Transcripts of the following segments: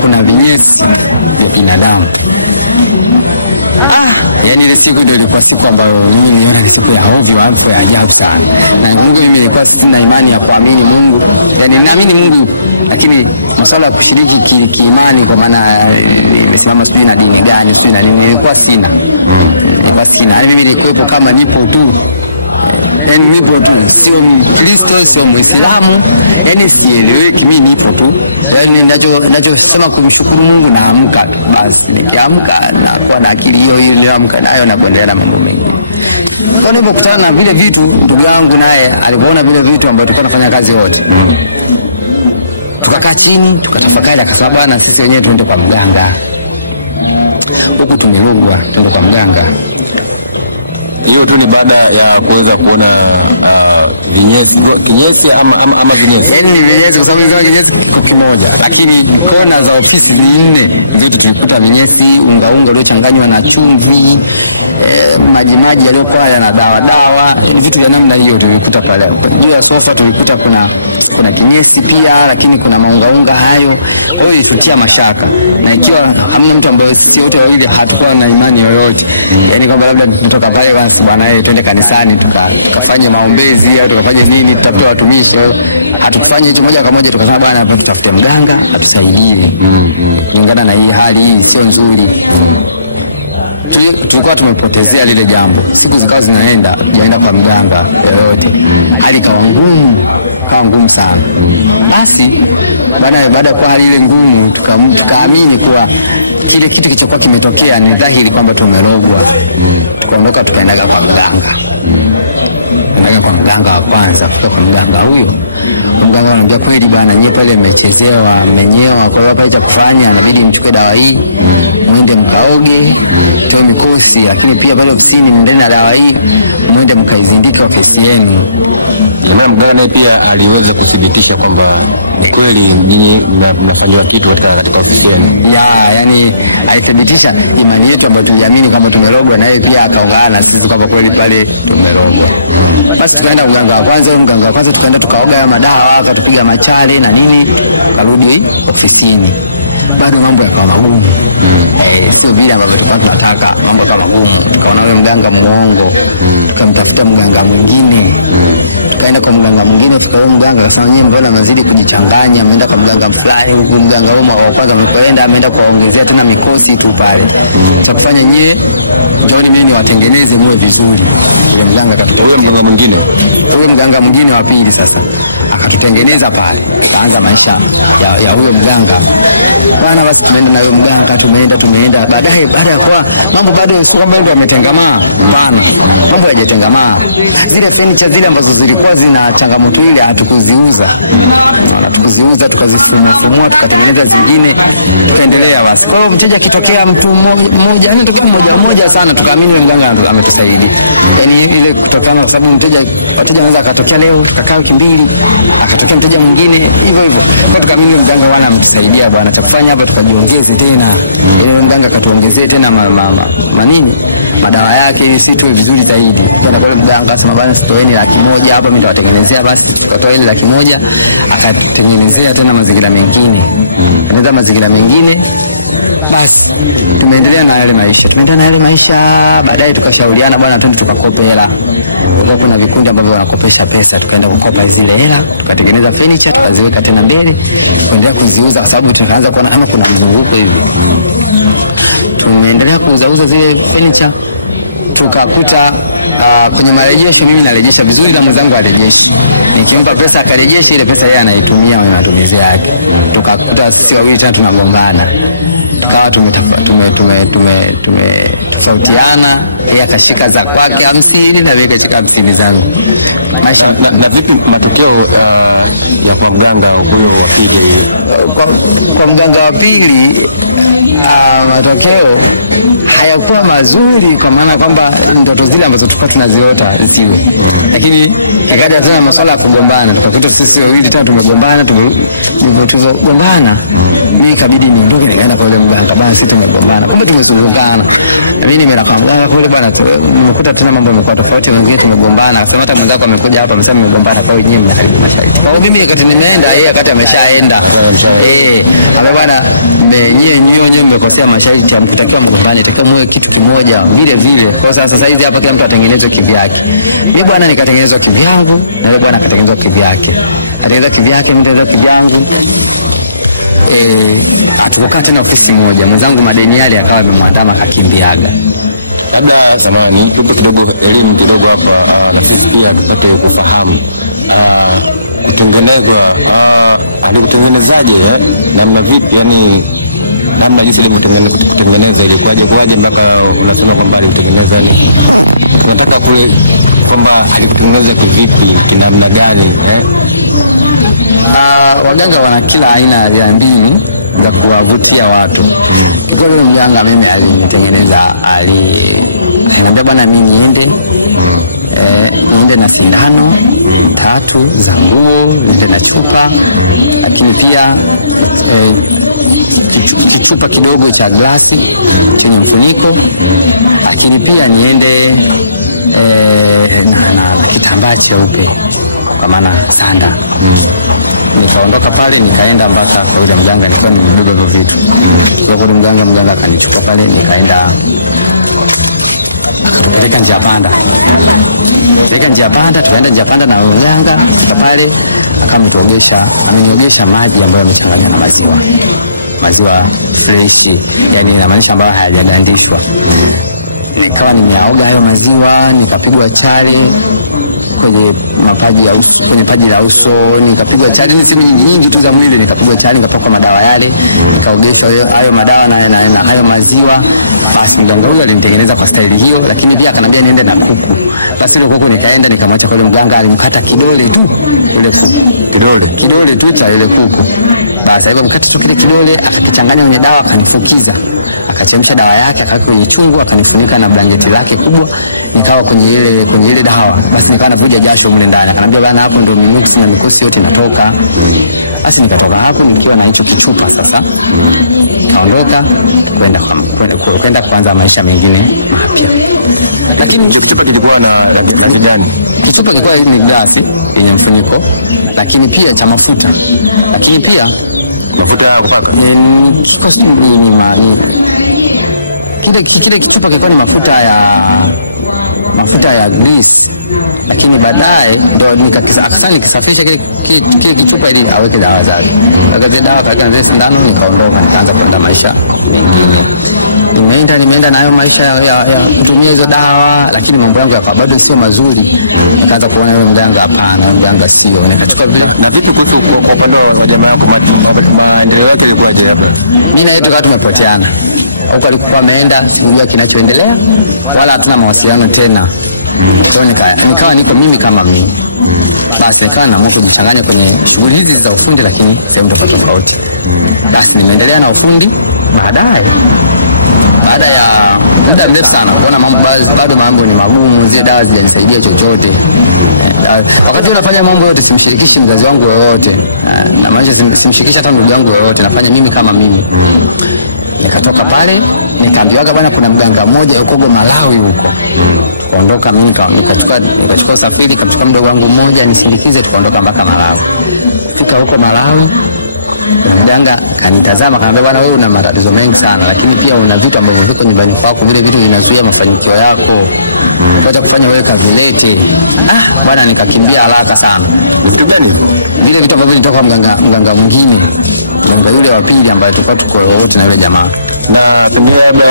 kuna vinyesi vya binadamu. Yani ile siku ndio ilikuwa siku ambayo mimi niona ni siku ya ovyo au ya ajabu sana. Na Mungu mimi nilikuwa sina imani ya kuamini Mungu. Yani ninaamini Mungu lakini masuala ya kushiriki kiimani kwa maana nimesimama sisi na dini gani sisi na nini nilikuwa sina. Nilikuwa sina. Yani mimi nilikuwa kama nipo tu. Yani nipo tu, sio Mkristo, sio Muislamu, yani sieleweki, mimi nipo tu. Yani ninachosema kumshukuru Mungu naamka tu, basi nikiamka na kwa na akili hiyo niamka nayo na kuendelea na mambo mengi. Kwa nini kukutana na vile vitu, ndugu yangu naye alipoona vile vitu ambavyo tulikuwa tunafanya kazi wote. Tukakaa chini, tukatafakari akasema bwana sisi wenyewe tuende kwa mganga. Huku tumerogwa, tuende kwa mganga. Hiyo tu ni baada ya kuweza kuona vinyesi ama vinyesi. Yaani vinyesi kwa sababu ndio kinyesi kwa kimoja. Lakini kona za ofisi 4 vitu tulikuta vinyesi, unga uliochanganywa na chumvi, maji yaliyokuwa yana dawa, vitu vya namna hiyo tulikuta pale. Ndio sasa tulikuta kuna kinyesi pia lakini kuna maunga hayo. Kwa hiyo ilifikia mashaka. Na ikiwa hamna mtu ambaye sisi wote wawili hatakuwa na imani yoyote. Yaani kwamba labda tunatoka pale basi bwana yeye twende kanisani tukafanye maombezi au tukafanye nini tutapewa watumishi. Hatufanye hicho moja kwa moja tukasema bwana hapa tutafute mganga atusaidie. Kulingana na hii hali hii sio nzuri. Tulikuwa tumepotezea lile jambo. Siku zikawa zinaenda kwa mganga yoyote. Hali ikawa ngumu sana. Basi baada ya kwa ile ngumu tukaamini kuwa kile kitu kilichokuwa kimetokea ni dhahiri kwamba tumerogwa. Tukaondoka tukaenda kwa mganga. Tukaenda kwa mganga wa kwanza, kutoka mganga huyo. Mganga anambia kweli bwana yeye pale mmechezewa, mmenyewa, kwa hiyo cha kufanya inabidi mchukue dawa hii, mwende mkaoge, toe mikosi, lakini pia pale ofisini ndani ya dawa hii mwende mkaizindika ofisi yenu. Na mganga pia aliweza kudhibitisha kwamba ni kweli nyinyi mnafanywa kitu katika ofisi yenu. Yani alithibitisha imani yetu ambayo tuliamini kama tumerogwa, na yeye pia akaungana sisi kwamba kweli pale tumerogwa. Basi tukaenda mganga wa kwanza tukaenda tukaoga madawa, akatupiga machale na nini, karudi ofisini. Bado mambo yakawa magumu. Sio vile ambavyo tunataka, mambo kama magumu. Tukaona yule mganga muongo, tukamtafuta mganga mwingine. Tukaenda kwa mganga mwingine, tukaona mganga akasema nyinyi mbona mnazidi kujichanganya, ameenda kwa mganga fulani, huko mganga wa kwanza amekwenda ameenda kuongezea tena mikosi tu pale. Tukafanya nyie ndio mimi niwatengeneze mwe vizuri. Yule mganga akatoa mganga mwingine. Yule mganga mwingine wa pili sasa akatutengeneza pale. Kaanza maisha ya huyo mganga. Bwana basi tumeenda na huyo mganga, tumeenda baadaye baada ya kwa mambo bado sio kama ndio yametengamaa. Bwana mambo hayajatengamaa. Zile furniture zile ambazo zilikuwa zina changamoto ile hatukuziuza. Tukuziuza tukazisimamua tukatengeneza zingine tukaendelea basi. Kwa hiyo mteja kitokea mtu mmoja, yani tokea mmoja sana tukaamini mganga ametusaidia. Yani ile kutokana kwa sababu mteja anaweza akatokea leo tukakaa wiki mbili akatokea mteja mwingine hivyo. Kwa tukaamini mganga wala ametusaidia bwana. Tukafanya hapa tukajiongeze tena. Ile mganga akatuongezea tena madawa yake ili sisi tuwe vizuri zaidi. Kwa kweli mganga akasema bwana sitoeni 100,000 hapa mimi nitawatengenezea, basi tukatoa ile 100,000 akatengenezea tena mazingira mengine. Anaweza mazingira mengine. Basi tumeendelea na yale maisha. Baadaye tukashauriana bwana twende tukakope hela. Kwa kuna vikundi ambavyo wanakopesha pesa, tukaenda kukopa zile hela, tukatengeneza furniture, tukaziweka tena mbele, tukaendelea kuziuza kwa sababu tukaanza kuona kama kuna mzunguko hivi. Tumeendelea kuuza zile furniture. Tukakuta kwenye marejesho mimi narejesha vizuri na mwenzangu arejeshi. Nikiomba pesa akarejesha ile pesa yeye anaitumia na matumizi yake. Tukakuta sisi wawili tena tunagongana. Tukawa tumetofautiana, yeye akashika za kwake 50 na mimi nikashika 50 zangu. Maisha na vipi matokeo ya kwa mganga huyo wa pili? Kwa mganga wa pili matokeo hayakuwa mazuri, kwa maana kwamba ndoto zile ambazo tulikuwa tunaziota zisiwe. Lakini akaja tena masuala ya kugombana, tukakuta sisi wawili tena tumegombana, tumegombana. Mimi ikabidi niondoke nikaenda kwa yule mganga, bwana sisi tumegombana. Kumbe tumesuluhana. Mimi nimeenda kwa mganga kule bwana, nimekuta tena mambo yamekuwa tofauti, wengine tumegombana. Akasema hata mwenzako amekuja hapa amesema mmegombana, kwa hiyo nyinyi mnaharibu mashairi. Kwa hiyo mimi wakati nimeenda, yeye wakati ameshaenda. Hapo bwana, nyinyi mmekosea mashairi, cha mkitakiwa mgombane, itakiwa mwe kitu kimoja vile vile. Kwa sasa hivi hapa kila mtu atengeneze kivyake. Mimi bwana nikatengenezwa kivyangu, na yule bwana akatengenezwa kivyake. Atengeneza kivyake, mimi ndio kivyangu. Atukaa tena ofisi moja. Mwenzangu madeni yale akawa amemwandama akakimbiaga. Labda zamani tuko kidogo elimu kidogo hapa, na sisi pia tupate kufahamu kutengenezwa alikutengenezaje namna vipi, yani namna jinsi ilivyotengenezwa ilikuwaje kwaje mpaka unasema kwamba alitengeneza ni nataka kule kwamba alitengeneza kivipi, kinamna gani waganga wana kila aina ya mbinu za kuwavutia watu. Kwa yule mganga mimi alinitengeneza, aliniambia bwana mimi niende na sindano 3 za nguo, niende na chupa, lakini pia kichupa kidogo cha glasi chenye mfuniko, lakini pia niende na kitambaa cheupe kwa maana sanda. Nikaondoka pale nikaenda mpaka kwa yule mganga, nilikuwa nimebeba hivyo vitu. Kwa yule mganga akanichukua pale, nikaenda akapeleka njia panda. Tukaenda njia panda na mganga pale, akaniogesha maji ambayo yamechanganywa na maziwa fresh, yani inamaanisha ambayo hayajagandishwa. Nikawa nimeoga hayo maziwa, nikapigwa chali kwenye paji la uso, nikapigwa chali nyingi tu za mwili, nikapigwa chali, nikapaka madawa yale, nikaogeshwa hayo madawa na hayo maziwa. Basi mganga huyo alinitengeneza kwa staili hiyo, lakini pia akaniambia niende na kuku. Basi ile kuku nikaenda nikamwacha kwa yule mganga, alimkata kidole tu ile kuku, kidole tu cha ile kuku. Basi hapo mkati kile kidole akakichanganya kwenye dawa, akanifukiza, akachemsha dawa yake, akaweka kwenye chungu, akanifunika na blanketi lake kubwa, nikawa kwenye ile dawa. Basi nikawa navuja jasho mle ndani. Akaniambia bana, hapo ndio mix na mikosi yote inatoka. Basi nikatoka hapo nikiwa na hicho kichupa. Sasa kaondoka kwenda kuanza maisha mengine mapya. Lakini kichupa kilikuwa na gani? Kichupa kilikuwa ni glasi yenye mfuniko, lakini pia cha mafuta. Lakini pia mafuta ya kupaka. Kile kichupa kilikuwa ni mafuta ya grease, lakini baadaye ndo akasani kisafisha kile kichupa ili aweke dawa zake. Akaja dawa katika ndio sindano, nikaondoka nikaanza kwenda maisha mengine. Nimeenda na hayo maisha ya kutumia hizo dawa, lakini mambo yangu yakawa bado sio mazuri. Nikaanza kuona yule mganga, hapana, mganga sio. Nikachukua vile na vipi kuhusu kwa upande wa jamaa yako maendeleo yake ilikuwaje hapo? Mimi na yeye tukawa tumepoteana. Huko alikuwa ameenda, sijui kinachoendelea, wala hatuna mawasiliano tena. Kwa nikawa niko mimi kama mimi. Basi kana mimi kujichanganya kwenye shughuli hizi za ufundi, lakini sehemu tofauti. Basi nimeendelea na ufundi. Baada ya muda mrefu sana kuona bado mambo ni magumu, zile dawa zijanisaidia chochote. Wakati unafanya mambo yote simshirikishi mzazi wangu yoyote, na maana simshirikisha hata ndugu yangu yoyote, nafanya mimi kama mimi. Nikatoka pale nikaambiwa bwana, kuna mganga mmoja yuko Malawi huko. Tukaondoka, mimi nikachukua safari, nikachukua mdogo wangu mmoja nisindikize, tukaondoka mpaka Malawi. Fika huko Malawi, mganga kanitazama, akaniambia bwana, wewe una matatizo mengi sana, lakini pia una vitu ambavyo viko nyumbani kwako, vile vitu vinazuia mafanikio yako. Unataka kufanya wewe kavilete. Bwana, nikakimbia haraka sana. Vitu gani? Vile vitu ambavyo vilitoka mganga mwingine, mganga yule wa pili ambaye tulikuwa tuko wote na yule jamaa. Na kumwona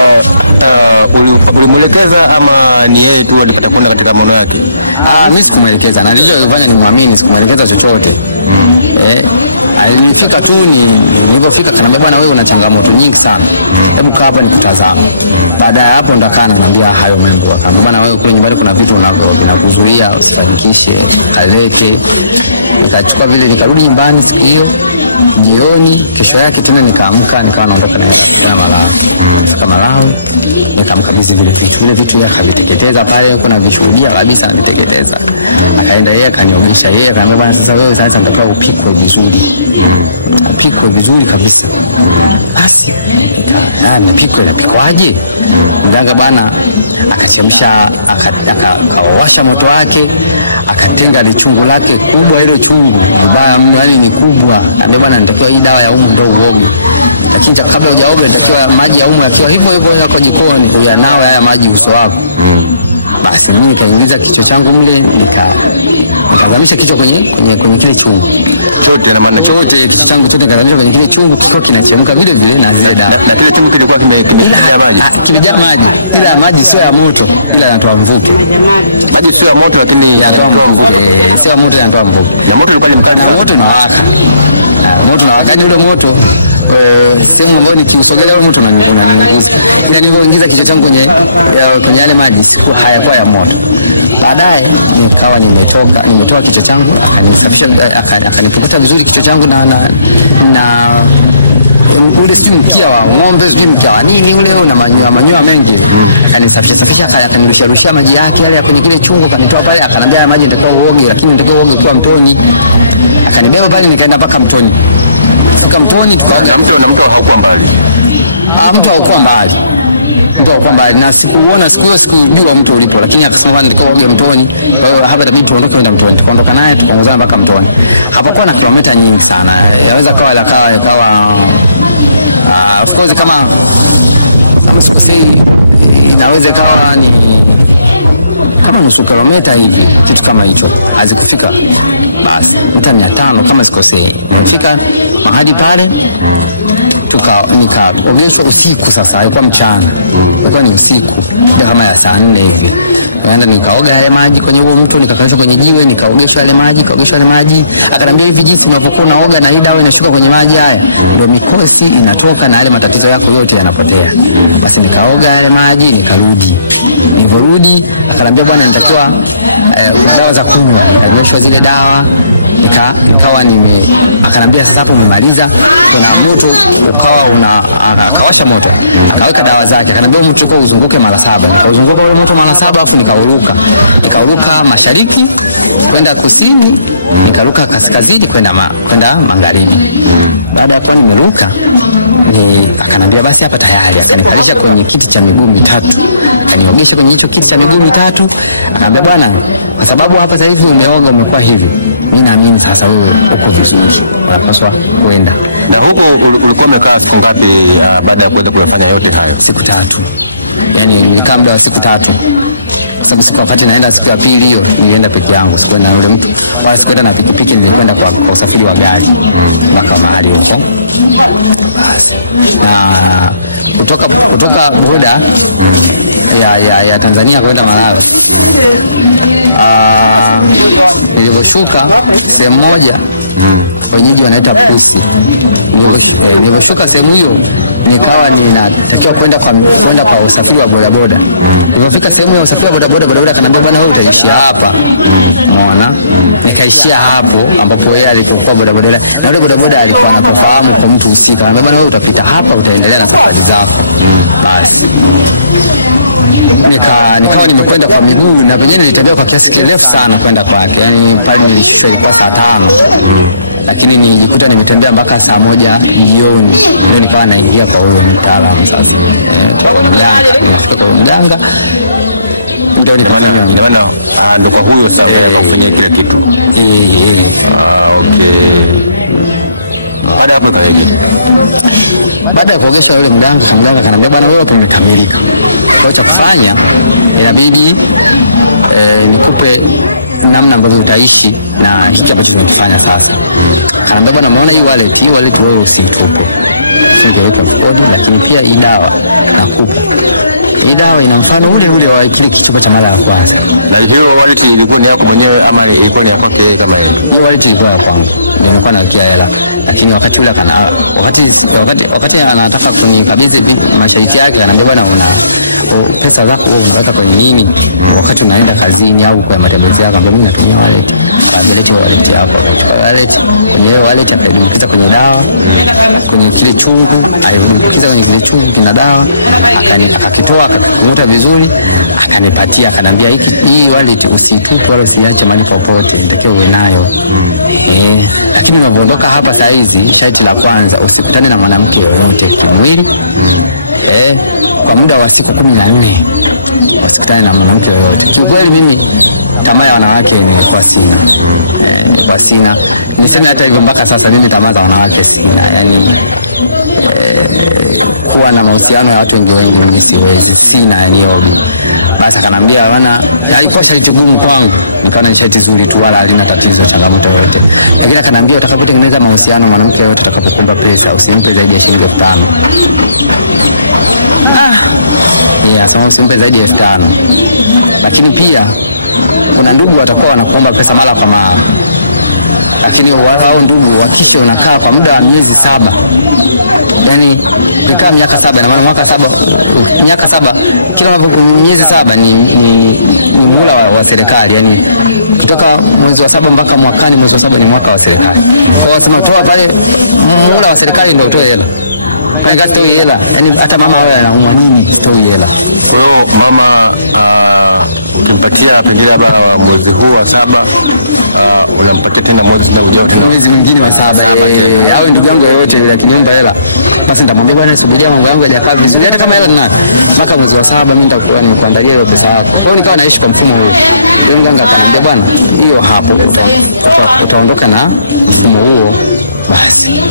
ulimwelekeza ama ni yeye tu alipata kwenda katika maono yake? Mimi sikumwelekeza, na nilifanya nimwamini, sikumwelekeza chochote. Alifika tu, nilipofika kanambia bwana, wewe una changamoto nyingi sana, hebu kaa hapa nikutazame. Baada ya hapo ndo akaniambia hayo mambo. Akamwambia bwana, wewe kwenye nyumbani kuna vitu vinakuzuia usifanikishe, kalete. Nikachukua vile, nikarudi nyumbani siku hiyo, Jioni kesho yake tena nikaamka nikawa naondoka na Malawi. Kama Malawi nikamkabidhi vile vitu yeye akaviteketeza pale, kuna vishuhudia kabisa anaviteketeza. Akaenda yeye akaniogesha, yeye akaniambia bwana, sasa wewe sasa nitakuwa upikwe vizuri. Upikwe vizuri kabisa. Basi nipikwe na pikwaje? Mganga bwana akachemsha, akawasha moto wake, akatenga lichungu lake kubwa, ile chungu mbaya yani ni kubwa. Ndio bwana nitakuwa hii dawa ya umu ndio uoge. Lakini kabla hujaoga nitakuwa maji ya umu yakiwa hivyo hivyo yako jikoni kwa nao haya maji uso wako. Basi mimi nikaingiza kichwa changu mle, nikazamisha kichwa kwenye kile chungu. Chote na maana chote changu chote nikazamisha kwenye kile chungu, kichwa kinachemka vile vile na zile dawa. Na kile chungu kilikuwa kimejaa maji. Kila maji sio ya moto, ila yanatoa mvuke. Maji sio ya moto lakini yanatoa mvuke. Sio ya moto yanatoa mvuke. Na moto pale mtana moto na waka. Moto na waka ule moto sema mbona nikisogelea moto na niingiza. Nikaingiza kichwa changu kwenye yale maji, siku hayakuwa ya moto. Baadaye nikawa nimetoa kichwa changu, akanisafisha, akanipata vizuri kichwa changu na ule si mkia wa ng'ombe, si mkia wa nini ule una manyoya mengi. Akanisafisha, akanirusha maji yake yale kwenye kile chungu, akanitoa pale, akanambia maji nitakuwa uoge, lakini nitakuwa uoge kwa mtoni. Akanibeba pale, nikaenda mpaka mtoni. Mpaka mtoni tukaja mto hauko mbali. Mto hauko mbali. Na sikuona sikujua mtu ulipo, lakini akasema nikaoge mtoni. Kwa hiyo hapa inabidi tuondoke kwenda mtoni. Tukaondoka naye tukaanza mpaka mtoni. Hapakuwa na kilomita nyingi sana. Yaweza kawa of course kama sikosei, inaweza kawa ni kama nusu kilomita hivi, kitu kama hicho. Hazikufika basi hata 500 kama sikosei. Nilifika mahali pale nikaogeshwa usiku. Sasa haikuwa mchana, ilikuwa ni usiku kama ya saa 4 hivi. Naenda nikaoga yale maji kwenye huo mto, nikakaanza kwenye jiwe, nikaogeshwa yale maji. Akaniambia hivi jinsi unapokuwa unaoga na hii dawa inashuka kwenye maji haya, ndio mikosi inatoka na yale matatizo yako yote yanapotea. Basi nikaoga yale maji, nikarudi. Niliporudi akaniambia bwana, nitakiwa una dawa za kunywa. Nikaonyeshwa zile dawa, ikawa akanambia sasa hapo umemaliza, kuna moto ukawa akawasha moto, akaweka dawa zake. Akanambia mchukue uzunguke mara 7. Nikauzunguka ule moto mara 7, afu nikauruka mashariki kwenda kusini, nikaruka kaskazini kwenda magharibi. Baada ya nimeruka akanambia basi hapa tayari. Akanikalisha kwenye kiti cha miguu mitatu, akaniogesha kwenye hicho kiti cha miguu mitatu. Akanambia bwana, kwa sababu hapa sasa hivi umeoga umekuwa hivi, mimi naamini sasa wewe uko vizuri, unapaswa kwenda. Na huko ulikuwa umekaa siku ngapi baada ya kwenda kufanya yote hayo? Siku 3. Yaani nikaa muda wa siku 3. Sababu wakati naenda siku ya pili hiyo nilienda peke yangu, sikuenda na yule mtu. Basi kwenda na pikipiki, nilikwenda kwa usafiri wa gari mpaka mahali huko. Na kutoka boda ya Tanzania kwenda Malawi, nilivyoshuka sehemu moja wenyeji wanaita Pusi. Nilivyoshuka sehemu hiyo nikawa ninatakiwa kwenda kwa usafiri wa bodaboda. Nilipofika sehemu ya usafiri wa bodaboda kanambia bwana, wewe utaishia hapa. Unaona? Nikaishia hapo ambapo yeye alikuwa bodaboda. Na yule bodaboda alikuwa anafahamu kwa mtu husika. Kanambia bwana, wewe utapita hapa, utaendelea na safari zako. Basi nikawa nimekwenda kwa miguu, na pengine nilitembea kwa kiasi kirefu sana kwenda kwake. Yaani pale nilishika ilikuwa saa 5. Lakini nilikuta nimetembea mpaka saa 1 jioni. Ndio nikawa naingia kwa huyo mtaalamu sasa. Kwa mganga ndio nilipoanza ndio kwa huyo sasa kwenye kile kitu. Okay. Baada ya kuogesha yule mganga kanambia bwana, wewe umekamilika. Kwa hiyo kufanya inabidi nikupe namna ambavyo utaishi na kitu ambacho tunafanya sasa. Kanambia bwana, naona hii wallet wewe usitupe. Ningeweka mfukoni, lakini pia hii dawa nakupa. Hii dawa ina mfano ule wa kile kichupa cha mara ya kwanza. Na hiyo wallet ilikuwa ni yako mwenyewe ama ilikuwa ni yako kama hiyo? Hiyo wallet ilikuwa kwangu. Nilikuwa na hela. Lakini wakati ule wakati anataka kunikabidhi masharti yake, ananiambia bwana, una pesa zako unaweka kwenye nini wakati unaenda kazini au kwa matembezi yako? Ambapo mimi natumia wallet. Akapeleka wallet yako, akachukua wallet, kwenye wallet akaingiza kwenye dawa, kwenye kile chungu, aliingiza kwenye kile chungu kuna dawa, akakitoa akakuta vizuri, akanipatia, akaniambia hii wallet usitupe wala usiache mahali popote, ndio uwe nayo. Lakini unaondoka hapa saizi, site la kwanza usikutane na mwanamke yoyote kimwili. Kwa muda wa siku 14 usikutane na mwanamke yoyote. Kwa kweli mimi tamaa ya wanawake nimekuwa sina. Kwa sina. Niseme hata hivyo mpaka sasa mimi tamaa za wanawake sina. Yaani kuwa na mahusiano ya watu wengi mimi siwezi, sina eneo. Basi akaniambia bwana, alikuwa sharti gumu kwangu. Nikaona ni sharti zuri tu wala halina tatizo changamoto yote. Lakini akaniambia utakapotengeneza mahusiano mwanamke yote utakapokuomba pesa usimpe zaidi ya shilingi 5,000. Sasa usimpe zaidi ya 5,000. Lakini pia kuna ndugu watakuwa wanakuomba pesa mara kwa mara. Lakini wao ndugu wakisha unakaa kwa muda wa miezi 7. Yaani ukikaa miaka 7 na maana mwaka 7 miaka 7 kila miezi 7 ni muhula wa serikali. Yaani kutoka mwezi wa 7 mpaka mwakani mwezi wa 7 ni mwaka wa serikali. Kwa hiyo tunatoa pale muhula wa serikali ndio utoe hela. Kanga tu hela. Yaani hata mama wao anaumwa nini tu hela. So mama ukimpatia pengine mwezi huu wa 7 unampatia tena mwezi mwingine wa 7 au ndugu yangu yote ile kiniomba hela. Sasa nitamwambia bwana subiria mambo yangu hajakaa vizuri hata kama hela ninayo. Mpaka mwezi wa 7 mimi nitakuwa nikuandalia hiyo pesa yako. Kwa hiyo nikawa naishi kwa mfumo huo. Ndio nganga akaniambia bwana hiyo hapo utaondoka na mfumo huo basi.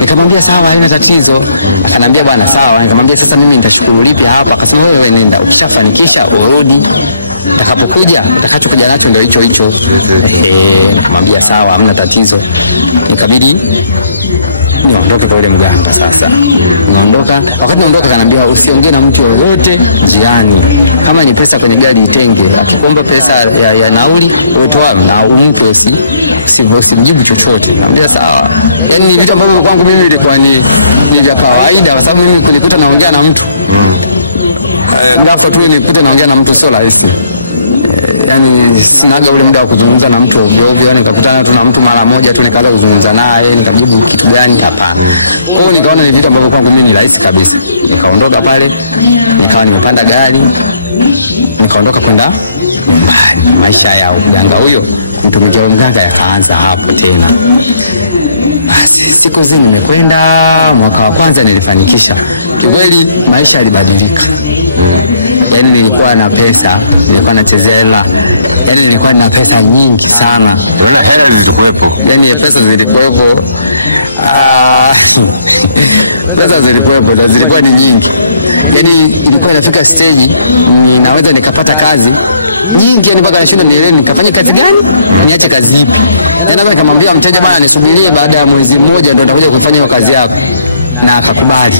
Nikamwambia sawa haina tatizo. Akaniambia bwana sawa. Nikamwambia sasa mimi nitashukuru lipi hapa? Akasema wewe nenda ukishafanikisha urudi. Utakapokuja utakachokuja nacho ndio hicho. Nikamwambia sawa hamna tatizo. Nikabidi niondoke kwa yule mganga sasa. Niondoka, wakati niondoka kanambia usiongee na mtu yoyote njiani. Kama ni pesa kwenye gari utenge, akikuomba pesa ya nauli utoa na umpe usimjibu chochote. Nikamwambia sawa. Yaani ni vitu ambavyo kwangu mimi ilikuwa ni vya kawaida kwa sababu mimi nilikuta naongea na mtu. Ngapo tu nilikuta naongea na mtu sio rahisi. Yaani sinaga ule muda wa kuzungumza na mtu ovyo, yani nikakutana tu na mtu mara moja tu nikaanza kuzungumza naye, nikajibu kitu gani hapana. Kwa hiyo nikaona ni vitu ambavyo kwangu mimi ni rahisi kabisa. Nikaondoka pale, nikawa nimepanda gari, nikaondoka kwenda maisha ya uganga huyo. Mtu mmoja mganga yakaanza hapo tena. Basi siku zimekwenda, mwaka wa kwanza nilifanikisha. Kweli maisha yalibadilika. Yaani nilikuwa na pesa, nilikuwa nachezea hela. Yaani nilikuwa na pesa nyingi sana. Unaona hela zilikuwepo. Yaani pesa zilikuwepo. Pesa zilikuwepo na zilikuwa ni nyingi. Yaani ilikuwa inafika stage ninaweza nikapata kazi nyingi mpaka nashinda nielewe nikafanya kazi gani? Niacha kazi ipi? Naweza nikamwambia mteja bwana nisubirie baada ya mwezi mmoja ndio nitakuja kufanya hiyo kazi yako. Na akakubali.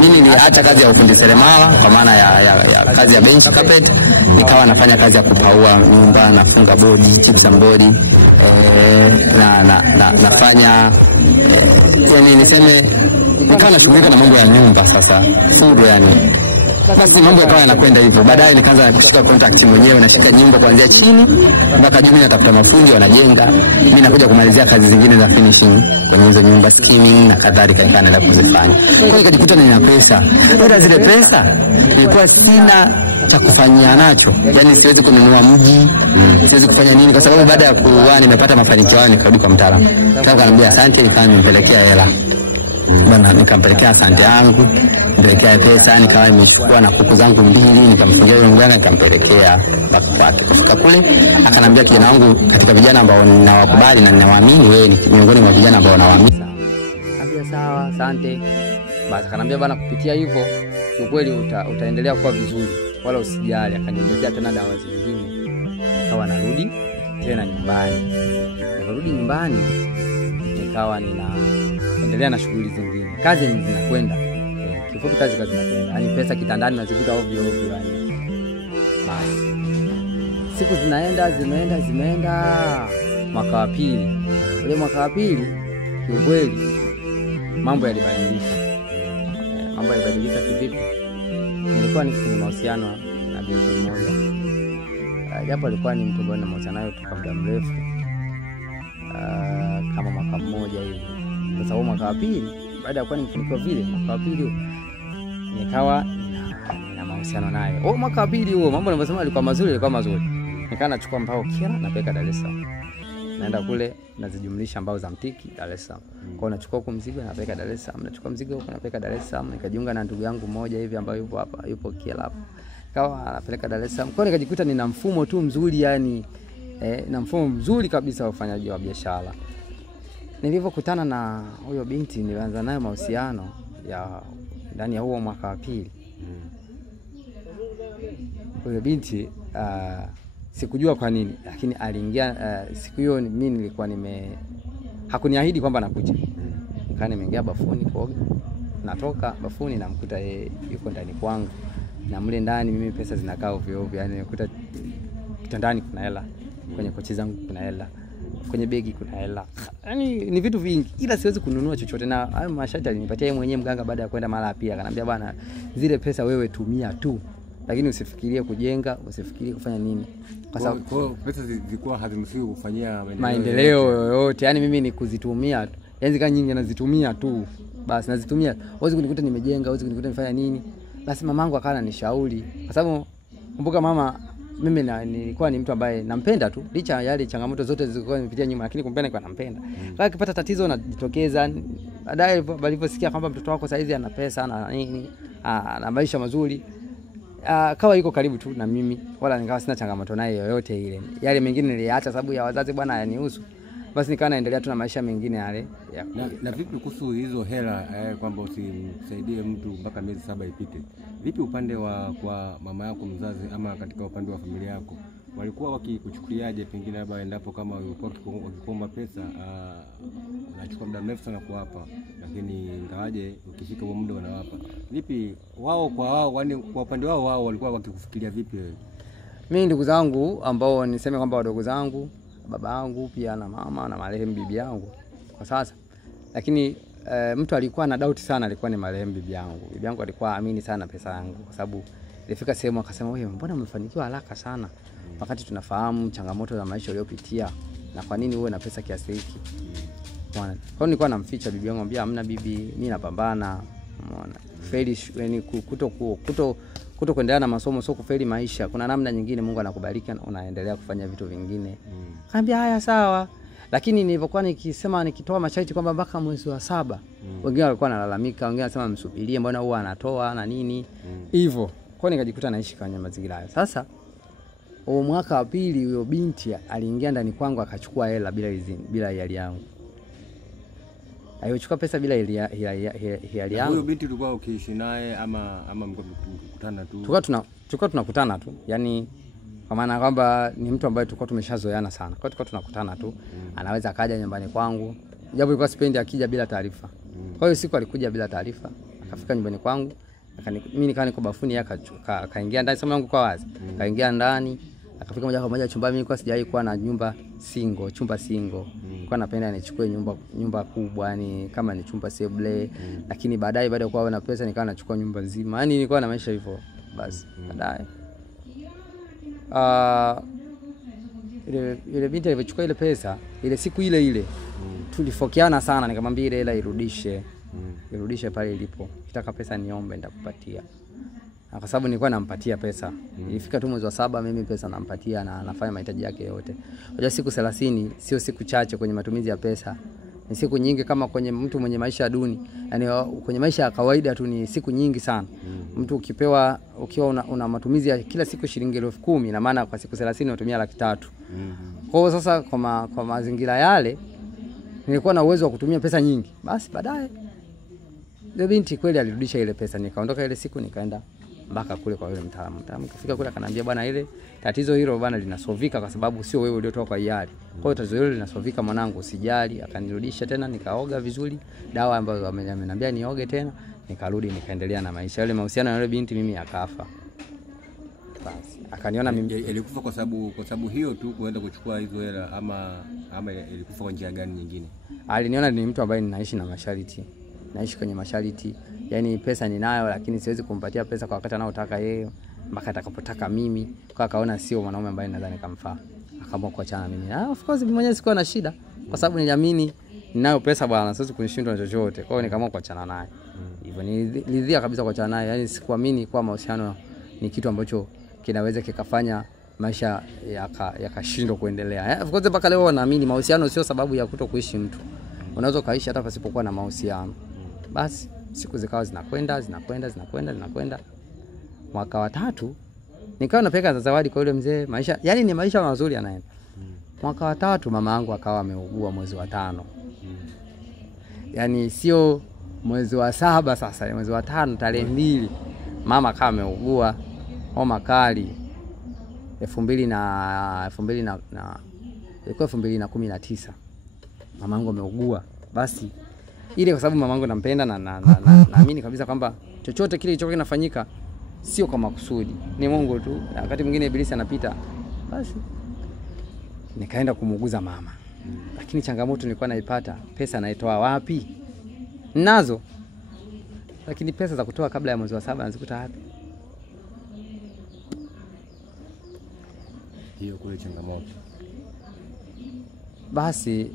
Mimi niliacha kazi ya ufundi seremala kwa maana ya kazi ya bench carpet, nikawa nafanya kazi ya kupaua nyumba, nafunga bodi, gypsum bodi, nafanya yani niseme nikawa nashughulika na mambo ya nyumba sasa. Sio yani basi mambo yakawa yanakwenda hivyo. Baadaye nikaanza kushika contact mwenyewe, nashika nyumba kuanzia chini mpaka juu, natafuta mafundi wanajenga, mimi nakuja kumalizia kazi zingine za finishing kwenye hizo nyumba, skimming na kadhalika, nikaanza kuzifanya. Kwa hiyo nikajikuta nina pesa. Baada zile pesa nilikuwa sina cha kufanyia nacho, yani siwezi kununua mji, siwezi kufanya nini, kwa sababu baada ya kuwa nimepata mafanikio nikarudi kwa mtaalamu. Akaniambia asante, nikampelekea hela. Bwana nikampelekea asante yangu, nipelekea pesa, nikawa nimechukua na kuku zangu 2, nikamfungia yule mganga, nikampelekea bakapata. Kufika kule akanambia kijana wangu katika vijana ambao ninawakubali na ninawaamini, wewe ni miongoni mwa vijana ambao nawaamini. Akambia sawa, asante. Basi akanambia bwana kupitia hivyo kiukweli utaendelea kuwa vizuri, wala usijali. Akaniongezea tena dawa zingine. Nikawa narudi tena nyumbani. Nirudi nyumbani nikawa endelea na shughuli zingine. Kazi zinakwenda. Kifupi kazi zinakwenda. Yaani pesa kitandani nazikuta ovyo ovyo yani. Basi. Siku zimeenda. Mwaka wa pili. Ule mwaka wa pili kiukweli mambo yalibadilika. Mambo yalibadilika kivipi? Nilikuwa niko kwenye mahusiano na binti mmoja. japo alikuwa ni mtu ambaye na mahusiano naye kwa muda mrefu, kama mwaka mmoja hivi. Sasa huo mwaka wa pili, baada ya kuwa nimefanikiwa vile, mwaka wa pili nikawa na mahusiano naye. Huo mwaka wa pili huo mambo ninasema yalikuwa mazuri. Nikawa nachukua mbao Kyela napeleka Dar es Salaam. Naenda kule nazijumlisha mbao za mtiki Dar es Salaam. Kwa hiyo nachukua huko mzigo napeleka Dar es Salaam, nachukua mzigo huko napeleka Dar es Salaam. Nikajiunga na ndugu yangu mmoja hivi ambaye yupo hapa, yupo Kyela hapa. Kawa anapeleka Dar es Salaam. Kwa hiyo nikajikuta nina mfumo tu mzuri, yani na mfumo mzuri kabisa wa ufanyaji wa biashara. Nilipokutana na huyo binti nilianza naye mahusiano ya ndani ya huo mwaka wa pili. Huyo binti sikujua kwa nini, lakini aliingia siku hiyo mimi nilikuwa hakuniahidi kwamba nakuja. Nikaa nimeingia bafuni kuoga. Natoka bafuni namkuta yeye yuko ndani kwangu. Na mle ndani mimi pesa zinakaa ovyo ovyo, yani nikuta kitandani kuna hela, kwenye kochi zangu kuna hela, kwenye begi kuna hela. Yani ni vitu vingi ila siwezi kununua chochote, na hayo mashati alinipatia yeye mwenyewe mganga baada ya kwenda mara pia. Akaniambia bwana, zile pesa wewe tumia tu, lakini usifikirie kujenga, usifikirie kufanya nini, kwa sababu pesa zilikuwa hazimsiwi kufanyia maendeleo yoyote. Yani mimi ni kuzitumia tu, yani zika nyingi nazitumia tu basi, nazitumia. Huwezi kunikuta nimejenga, huwezi kunikuta nifanya nini. Basi mamangu akawa ananishauri, kwa sababu kumbuka mama mimi nilikuwa ni mtu ambaye nampenda tu, licha yale changamoto zote zilizokuwa nimepitia nyuma, lakini kumpenda kwa nampenda. Kama akipata tatizo najitokeza. Baadaye waliposikia kwamba mtoto wako saizi ana pesa na nini, ana maisha mazuri, kawa yuko karibu tu na mimi, wala nikawa sina changamoto naye yoyote ile. Yale mengine niliacha sababu ya wazazi bwana yanihusu. Basi nikawa naendelea tu na maisha mengine yale. Na vipi kuhusu hizo hela kwamba usimsaidie mtu mpaka miezi 7 ipite? Vipi upande wa kwa mama yako mzazi ama katika upande wa familia yako? Walikuwa wakikuchukuliaje pengine labda endapo kama walikuwa wakikomba pesa unachukua muda mrefu sana kuwapa, lakini ingawaje ukifika huo muda wanawapa? Vipi wao kwa wao, yani kwa upande wao walikuwa wakikufikiria vipi wewe? Mimi ndugu zangu ambao niseme kwamba wadogo zangu, baba yangu pia na mama na marehemu bibi yangu kwa sasa, lakini mtu alikuwa na doubt sana alikuwa ni marehemu bibi yangu. Bibi yangu alikuwa amini sana pesa yangu, kwa sababu ilifika sehemu akasema, wewe mbona umefanikiwa haraka sana wakati tunafahamu changamoto za maisha uliyopitia, na kwa nini uwe na pesa kiasi hiki? Umeona? Kwa hiyo nilikuwa namficha bibi yangu, ambia hamna bibi, mimi napambana. Umeona? Feli yani kuto kuendelea na masomo sio kufeli maisha. Kuna namna nyingine Mungu anakubariki unaendelea kufanya vitu vingine. Kaambia haya sawa. Lakini nilipokuwa nikisema nikitoa masharti kwamba mpaka mwezi wa 7, wengine walikuwa wanalalamika, wengine wanasema msubirie mbona huwa anatoa na nini hivyo. Kwa hiyo nikajikuta naishi kwenye mazingira hayo. Sasa huo mwaka wa pili huyo binti aliingia ndani kwangu akachukua hela bila hiari yangu. Alichukua pesa bila hiari yangu. Huyo binti tulikuwa ukiishi naye ama mkutana tu? Tulikuwa tunakutana tu. Yaani kwa maana kwamba ni mtu ambaye tulikuwa tumeshazoeana sana. Kwa hiyo tulikuwa tunakutana tu. Anaweza akaja nyumbani kwangu. Japo ilikuwa sipendi akija bila taarifa. Kwa hiyo siku alikuja bila taarifa, akafika nyumbani kwangu. Mimi nikaa niko bafuni, akaingia ndani, sema yangu kwa wazi. Akaingia ndani, akafika moja kwa moja chumbani. Mimi nilikuwa sijawahi kuwa na chumba single. Kwa napenda nichukue nyumba kubwa, yani kama ni chumba sebule, lakini baada ya kuwa na pesa nikawa nachukua nyumba nzima. Yani nilikuwa na maisha hivyo. Basi baadaye ile binti alichukua ile pesa, ile siku ile tulifokeana sana, nikamwambia ile hela irudishe pale ilipo. Kitaka pesa niombe nitakupatia. Kwa sababu nilikuwa nampatia pesa. Ilifika tu mwezi wa 7 mimi pesa nampatia na anafanya mahitaji yake yote. Unajua siku 30 sio siku chache kwenye matumizi ya pesa. Ni siku nyingi kama kwenye mtu mwenye maisha duni. Yaani kwenye maisha ya kawaida tu ni siku nyingi sana. Mtu ukiwa una matumizi ya kila siku shilingi 10,000, na maana kwa siku 30 unatumia 300,000. Kwa hiyo sasa kwa mazingira yale nilikuwa na uwezo wa kutumia pesa nyingi. Basi baadaye ile binti kweli alirudisha ile pesa, nikaondoka ile siku nikaenda mpaka kule kwa yule mtaalamu. Kufika kule akaniambia bwana, ile tatizo hilo bwana linasovika kwa sababu sio wewe uliotoka kwa hiari. Kwa hiyo tatizo hilo linasovika mwanangu, usijali. Akanirudisha tena, nikaoga vizuri, dawa ambazo ameniambia nioge tena, nikarudi nikaendelea na maisha. Yale mahusiano na yule binti mimi akafa. Basi akaniona mimi ilikufa kwa sababu hiyo tu kuenda kuchukua hizo hela, ama ilikufa kwa njia gani nyingine? Aliniona ni mtu ambaye ninaishi na masharti. Naishi kwenye masharti. Yaani pesa ninayo lakini siwezi kumpatia pesa kwa wakati anaotaka yeye. mpaka atakapotaka mimi, kwa akaona sio mwanaume ambaye nadhani kamfaa, akaamua kuachana mimi. Of course mimi mwenyewe sikuwa na shida kwa sababu niliamini ninayo pesa bwana, siwezi kunishindwa chochote. Kwa hiyo nikaamua kuachana naye. Hivyo nilidhia kabisa kuachana naye, yani sikuamini kwa mahusiano ni kitu ambacho kinaweza kikafanya maisha yakashindwa kuendelea. Of course mpaka leo naamini mahusiano sio sababu ya kutokuishi mtu. Unaweza kaishi hata pasipokuwa na mahusiano. Basi siku zikawa zinakwenda. Mwaka wa 3 nikawa napeka zawadi kwa yule mzee, maisha yani ni maisha mazuri yanaenda. Mwaka wa 3 mama yangu akawa ameugua mwezi wa 5. Yani sio mwezi wa 7 sasa, ni mwezi wa 5 tarehe 2 mama akawa ameugua homa kali 2019. Mama yangu ameugua. Basi ile kwa sababu mama yangu nampenda na naamini kabisa kwamba chochote kile kilichokuwa kinafanyika sio kwa makusudi, ni Mungu tu. Wakati mwingine ibilisi anapita. Basi nikaenda kumuuguza mama. Lakini changamoto nilikuwa naipata, pesa naitoa wapi? Nazo. Lakini pesa za kutoa kabla ya mwezi wa 7 nazikuta wapi? Hiyo kule changamoto. Basi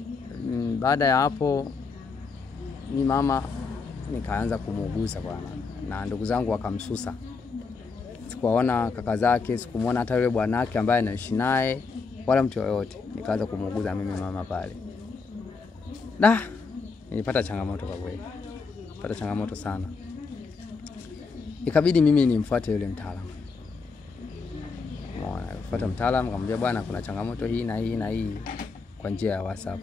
baada ya hapo ni mama nikaanza kumuuguza bwana, na ndugu zangu wakamsusa. Sikuwaona kaka zake, sikumuona hata yule bwanake ambaye anaishi naye wala mtu yoyote. Nikaanza kumuuguza mimi mama pale. Nilipata changamoto kwa kweli. Nilipata changamoto sana. Ikabidi mimi nimfuate yule mtaalamu. Kufuata mtaalamu, nikamwambia bwana kuna changamoto hii na hii na hii kwa njia ya WhatsApp.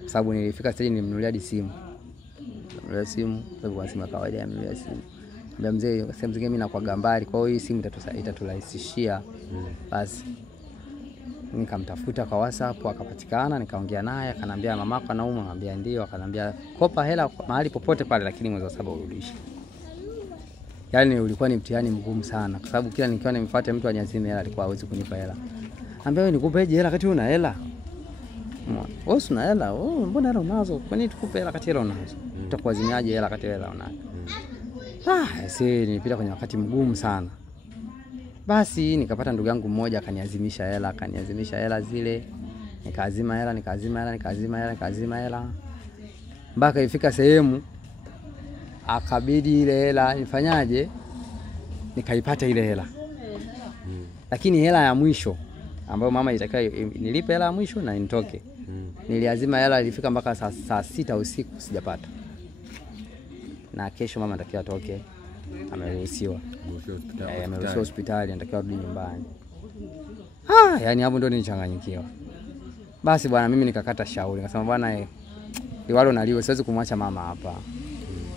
Kwa sababu nilifika stage nimnunulia hadi simu. Nimnunulia simu, sababu kwa simu ya kawaida ya mnunulia simu. Mbona mzee sehemu zingine mimi nakuwa gambari, kwa hiyo hii simu itaturahisishia. Basi nikamtafuta kwa WhatsApp akapatikana, nikaongea naye, akanambia mamako anaumwa, anambia ndio, akanambia kopa hela mahali popote pale lakini mwezi wa 7 urudishe. Yaani ulikuwa ni mtihani mgumu sana kwa sababu kila nikiwa nimfuate mtu anyazime hela alikuwa hawezi kunipa hela. Anambia wewe nikupeje hela kati una hela? Wewe una hela? Mbona hela unazo? Kwa nini tukupe hela kati hela unazo? Utakuazimiaje hela kati hela unazo? Nilipita kwenye wakati mgumu sana. Basi nikapata ndugu yangu mmoja akaniazimisha hela zile. Nikaazima hela. Mpaka ifika sehemu akabidi ile hela nifanyaje? Nikaipata ile hela. Lakini hela ya mwisho ambayo mama ilitakiwa nilipe hela ya mwisho na nitoke. Niliazima hela ilifika mpaka saa 6 usiku sijapata. Na kesho mama anatakiwa atoke. Ameruhusiwa. Ameruhusiwa hospitali, anatakiwa rudi nyumbani. Yani hapo ndo nilichanganyikiwa. Basi bwana mimi nikakata shauri. Nikasema bwana liwalo na liwe siwezi kumwacha mama hapa.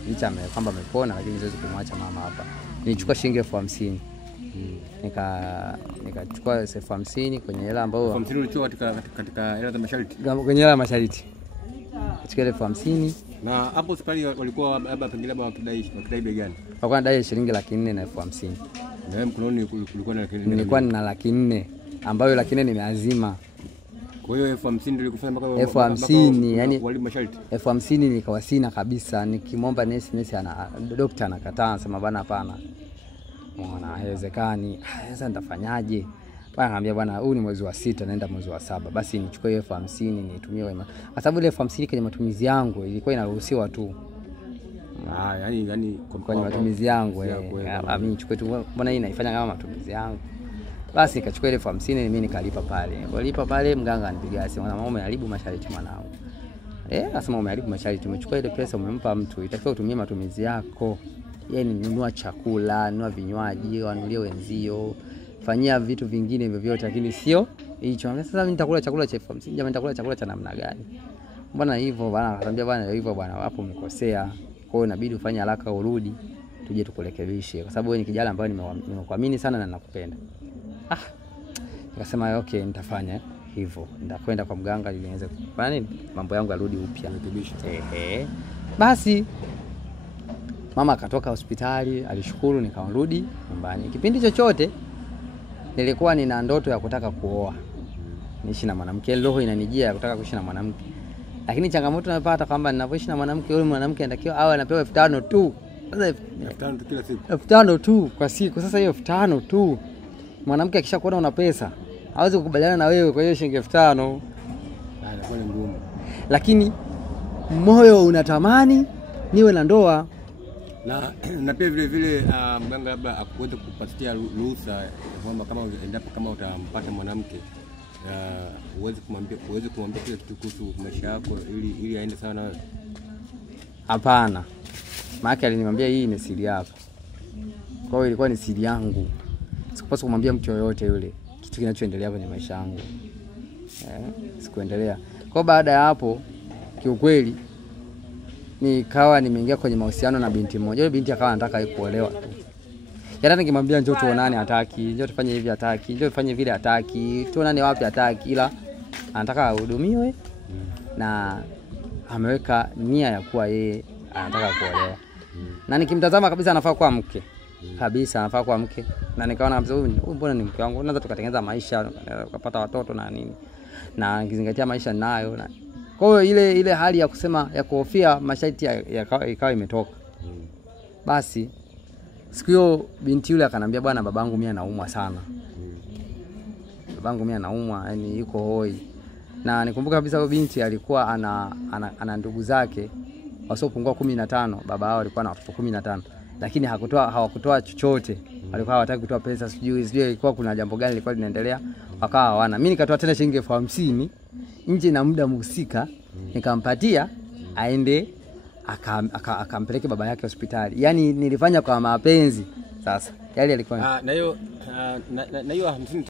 Licha kwamba amepona lakini siwezi kumwacha mama hapa. Nilichukua shilingi 50,000. Nikachukua 50,000 kwenye hela ambayo 50,000 ulichukua katika hela za masharti. Kwenye hela masharti. Nichukua 50,000. Na hapo hospitali walikuwa labda pengine wakidai bei gani? Walikuwa wanadai shilingi 400,000 na 50,000. Na wewe mkononi kulikuwa na 400,000. Nilikuwa na 400,000 ambayo 400,000 nimeazima. Kwa hiyo 50,000 ndio ilikufanya mpaka 50,000 yani walimu masharti. 50,000 nikawa sina kabisa. Nikimwomba nesi daktari anakataa, anasema bana hapana. Mbona haiwezekani? Sasa nitafanyaje? Bwana anambia bwana huu ni mwezi wa 6 naenda mwezi wa 7. Basi nichukue 50,000 nitumie wema. Kwa sababu ile 50,000 kwenye matumizi yangu ilikuwa inaruhusiwa tu. Yani kwenye matumizi yangu mimi nichukue tu, mbona hii inaifanya kama matumizi yangu. Basi nikachukua ile 50,000 mimi nikalipa pale. Nilipolipa pale mganga anipigia simu, mama umeharibu masharti mwanangu. Akasema umeharibu masharti, umechukua ile pesa umempa mtu, itakiwa utumie matumizi yako. Yaani nunua chakula, nunua vinywaji, wanunulie wenzio, fanyia vitu vingine vyovyote lakini sio hicho. Sasa mimi nitakula chakula cha 50,000, jamani nitakula chakula cha namna gani? Mbona hivyo bwana? Akaniambia bwana hivyo bwana, hapo umekosea. Kwa hiyo inabidi ufanye haraka urudi tuje tukurekebishe kwa sababu wewe ni kijana ambaye nimekuamini sana na ninakupenda. Nikasema okay nitafanya hivyo. Nitakwenda kwa mganga ili niweze kufanya nini? Mambo yangu yarudi upya. Basi mama akatoka hospitali, alishukuru, nikarudi nyumbani. Kipindi chochote nilikuwa nina ndoto ya kutaka kuoa. Niishi na mwanamke, roho inanijia ya kutaka kuishi na mwanamke. Lakini changamoto napata kwamba ninapoishi na mwanamke, yule mwanamke anatakiwa awe anapewa 5,000 tu. Sasa 5,000 tu kila siku. 5,000 tu kwa siku. Sasa hiyo 5,000 tu. Mwanamke akishakuona una pesa, hawezi kukubaliana na wewe kwa hiyo shilingi 5,000. Inakuwa ni ngumu. Lakini moyo unatamani niwe na ndoa. Na pia vile mganga labda akuweze kupatia ruhusa kwamba kama utampata mwanamke uweze kumwambia kile kitu kuhusu maisha yako ili aende sawa na wewe. Hapana. Maana alinimwambia hii ni siri yako. Kwa hiyo ilikuwa ni siri yangu. Sikupaswa kumwambia mtu yoyote yule kitu kinachoendelea kwenye maisha yangu. Sikuendelea. Kwa baada ya hapo kiukweli nikawa nimeingia kwenye mahusiano na binti mmoja. Yule binti akawa anataka kuolewa tu. Hata nikimwambia njoo tuonane hataki, njoo tufanye hivi hataki, njoo tufanye vile hataki, tuonane wapi hataki, ila anataka ahudumiwe na ameweka nia ya kuwa yeye anataka kuolewa. Na nikimtazama kabisa anafaa kuwa mke. Kabisa anafaa kuwa mke. Na nikaona kabisa huyu mbona ni mke wangu, naweza tukatengeneza maisha, tukapata watoto na nini. Na nikizingatia maisha ninayo na kwa hiyo ile hali ya kusema ya kuhofia masharti ikawa imetoka. Basi siku hiyo binti yule akanambia bwana babangu mimi anaumwa sana. Babangu mimi anaumwa, yani yuko hoi. Na nikumbuka kabisa huyo binti alikuwa ana ndugu zake wasiopungua 15, baba yao alikuwa na watoto 15. Lakini hawakutoa chochote. Walikuwa hawataka kutoa pesa, sijui ilikuwa kuna jambo gani lilikuwa linaendelea, wakawa hawana. Mimi nikatoa tena shilingi 50,000 nje na muda mhusika, nikampatia aende akampeleke baba yake hospitali. Yaani nilifanya kwa mapenzi. Sasa yale alikuwa na hiyo 50